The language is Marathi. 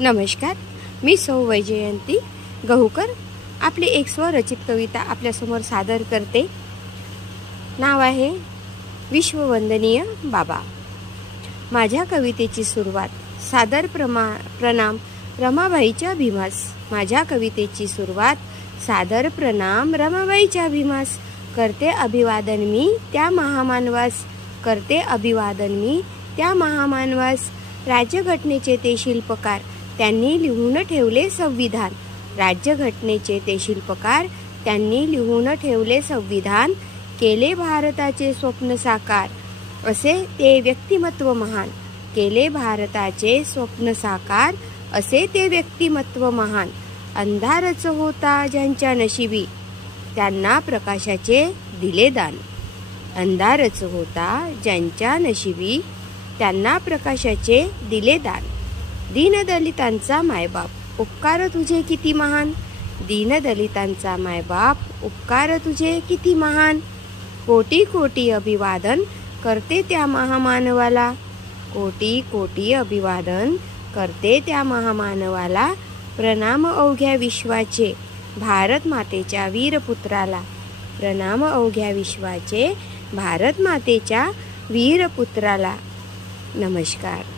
नमस्कार, मी सौ वैजयंती गहूकर आपली एक स्वरचित कविता आपल्यासमोर सादर करते। नाव आहे विश्ववंदनीय बाबा। माझ्या कवितेची सुरुवात सादर प्रणाम रमाबाईच्या भीमास। माझ्या कवितेची सुरुवात सादर प्रणाम रमाबाईच्या भीमास। करते अभिवादन मी त्या महामानवास, करते अभिवादन मी त्या महामानवास। राज्यघटनेचे ते शिल्पकार त्यांनी लिहून ठेवले संविधान। राज्यघटनेचे ते शिल्पकार त्यांनी लिहून ठेवले संविधान। केले भारताचे स्वप्न साकार असे ते व्यक्तिमत्व महान। केले भारताचे स्वप्न साकार असे ते व्यक्तिमत्व महान। अंधारच होता ज्यांच्या नशिबी त्यांना प्रकाशाचे दिले दान। अंधारच होता ज्यांच्या नशिबी त्यांना प्रकाशाचे दिले दान। दीनदलितांचा मायबाप उपकार तुझे किती महान। दीनदलितांचा मायबाप उपकार तुझे किती महान। कोटी कोटी अभिवादन करते त्या महामानवाला। कोटी कोटी अभिवादन करते त्या महामानवाला। प्रणाम अवघ्या विश्वाचे भारत मातेच्या वीरपुत्राला। प्रणाम अवघ्या विश्वाचे भारत मातेच्या वीरपुत्राला। नमस्कार।